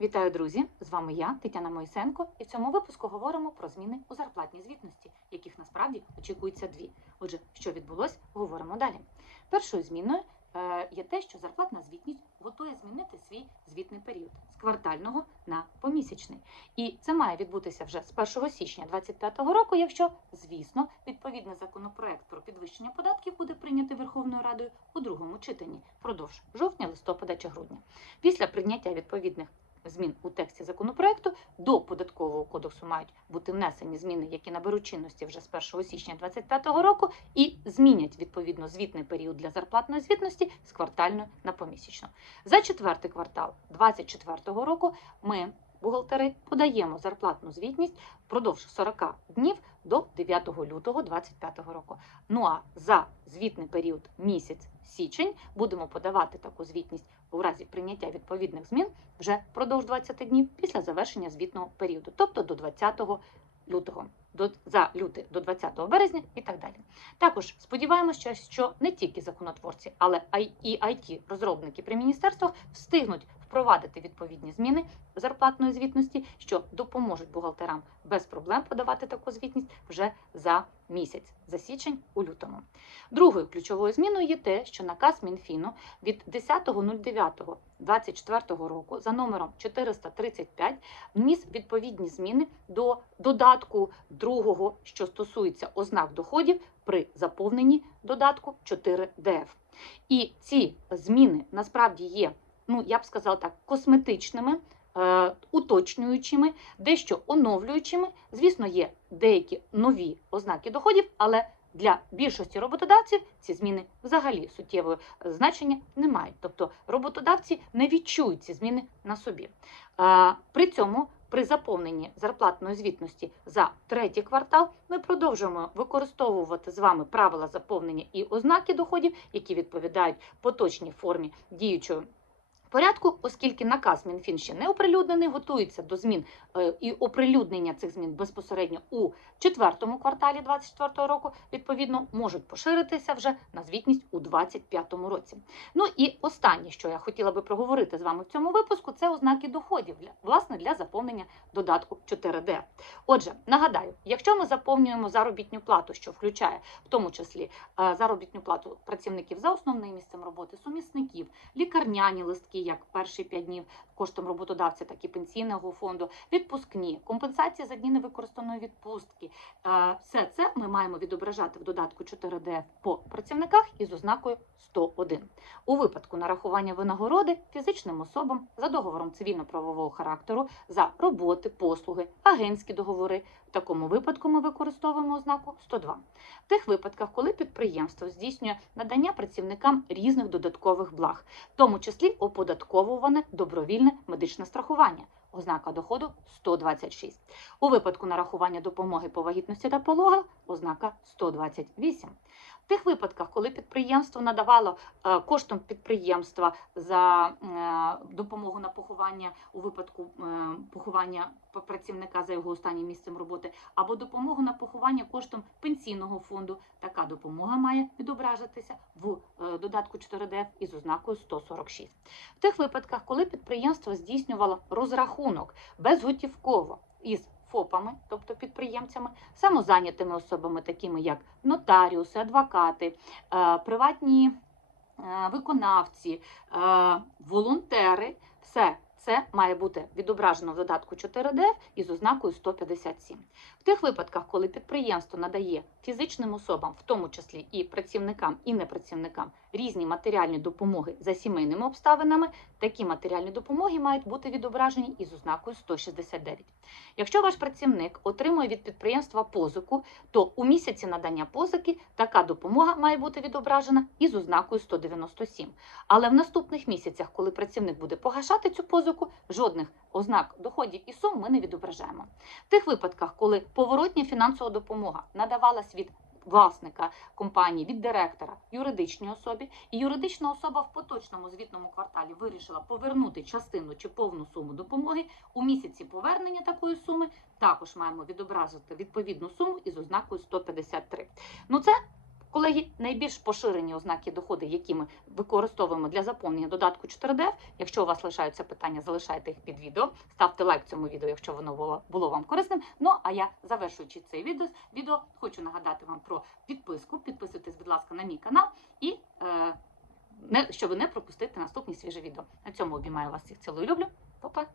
Вітаю, друзі! З вами я, Тетяна Моїсенко, і в цьому випуску говоримо про зміни у зарплатній звітності, яких насправді очікується дві. Отже, що відбулось, говоримо далі. Першою зміною е, є те, що зарплатна звітність готує змінити свій звітний період з квартального на помісячний. І це має відбутися вже з 1 січня 2025 року, якщо, звісно, відповідний законопроект про підвищення податків буде прийнятий Верховною Радою у другому читанні впродовж жовтня, листопада чи грудня. Після прийняття відповідних змін у тексті законопроекту до податкового кодексу мають бути внесені зміни, які наберуть чинності вже з 1 січня 2025 року, і змінять відповідно звітний період для зарплатної звітності з квартальної на помісячну. За четвертий квартал 2024 року ми. Бухгалтери подаємо зарплатну звітність впродовж 40 днів до 9 лютого 2025 року. Ну а за звітний період місяць січень будемо подавати таку звітність у разі прийняття відповідних змін вже впродовж 20 днів після завершення звітного періоду, тобто до 20 лютого, до, за люти до 20 березня і так далі. Також сподіваємося, що не тільки законотворці, але і it розробники при міністерствах встигнуть впровадити відповідні зміни зарплатної звітності, що допоможуть бухгалтерам без проблем подавати таку звітність вже за місяць, за січень у лютому. Другою ключовою зміною є те, що наказ Мінфіну від 10.09.24 року за номером 435 вніс відповідні зміни до додатку другого, що стосується ознак доходів при заповненні додатку 4ДФ. І ці зміни насправді є, ну я б сказала так, косметичними. е, Уточнюючими, дещо оновлюючими, звісно, є деякі нові ознаки доходів, але для більшості роботодавців ці зміни взагалі суттєвого значення не мають. Тобто роботодавці не відчують ці зміни на собі. А, При цьому при заповненні зарплатної звітності за третій квартал ми продовжуємо використовувати з вами правила заповнення і ознаки доходів, які відповідають поточній формі діючої. Порядку, оскільки наказ Мінфін ще не оприлюднений, готується до змін е, і оприлюднення цих змін безпосередньо у четвертому кварталі 2024 року, відповідно, можуть поширитися вже на звітність у 2025 році. Ну і останнє, що я хотіла би проговорити з вами в цьому випуску, це ознаки доходів для власне для заповнення додатку 4D. Отже, нагадаю, якщо ми заповнюємо заробітну плату, що включає в тому числі е, заробітну плату працівників за основним місцем роботи, сумісників, лікарняні листки, як перші 5 днів коштом роботодавця, так і пенсійного фонду, відпускні, компенсації за дні невикористаної відпустки. Е, Все це ми маємо відображати в додатку 4D по працівниках із ознакою 101. У випадку нарахування винагороди фізичним особам за договором цивільно-правового характеру за роботи, послуги, агентські договори. В такому випадку ми використовуємо ознаку 102. В тих випадках, коли підприємство здійснює надання працівникам різних додаткових благ, в тому числі оподатковуване добровільне медичне страхування. Ознака доходу 126. У випадку нарахування допомоги по вагітності та пологах ознака 128. В тих випадках, коли підприємство надавало е, коштом підприємства за е, допомогу на поховання у випадку е, поховання працівника за його останнім місцем роботи, або допомогу на поховання коштом пенсійного фонду, така допомога має відображатися в додатку 4ДФ із ознакою 146. В тих випадках, коли підприємство здійснювало розрахунок безготівково із ФОПами, тобто підприємцями, самозайнятими особами, такими як нотаріуси, адвокати, е, приватні е, виконавці, е, волонтери, все це має бути відображено в додатку 4D із ознакою 157. В тих випадках, коли підприємство надає фізичним особам, в тому числі і працівникам, і непрацівникам, різні матеріальні допомоги за сімейними обставинами, такі матеріальні допомоги мають бути відображені із ознакою 169. Якщо ваш працівник отримує від підприємства позику, то у місяці надання позики така допомога має бути відображена із ознакою 197. Але в наступних місяцях, коли працівник буде погашати цю позику, жодних ознак доходів і сум ми не відображаємо. В тих випадках, коли поворотня фінансова допомога надавалась від власника компанії, від директора юридичній особі, і юридична особа в поточному звітному кварталі вирішила повернути частину чи повну суму допомоги у місяці повернення такої суми. Також маємо відобразити відповідну суму із ознакою 153. Ну це Колеги, найбільш поширені ознаки доходу, які ми використовуємо для заповнення додатку 4DF. Якщо у вас лишаються питання, залишайте їх під відео. Ставте лайк цьому відео, якщо воно було, було вам корисним. Ну а я завершуючи цей відео, відео хочу нагадати вам про підписку. Підписуйтесь, будь ласка, на мій канал і е, не, щоб не пропустити наступні свіжі відео. На цьому обіймаю вас всіх цілую люблю. Па-па!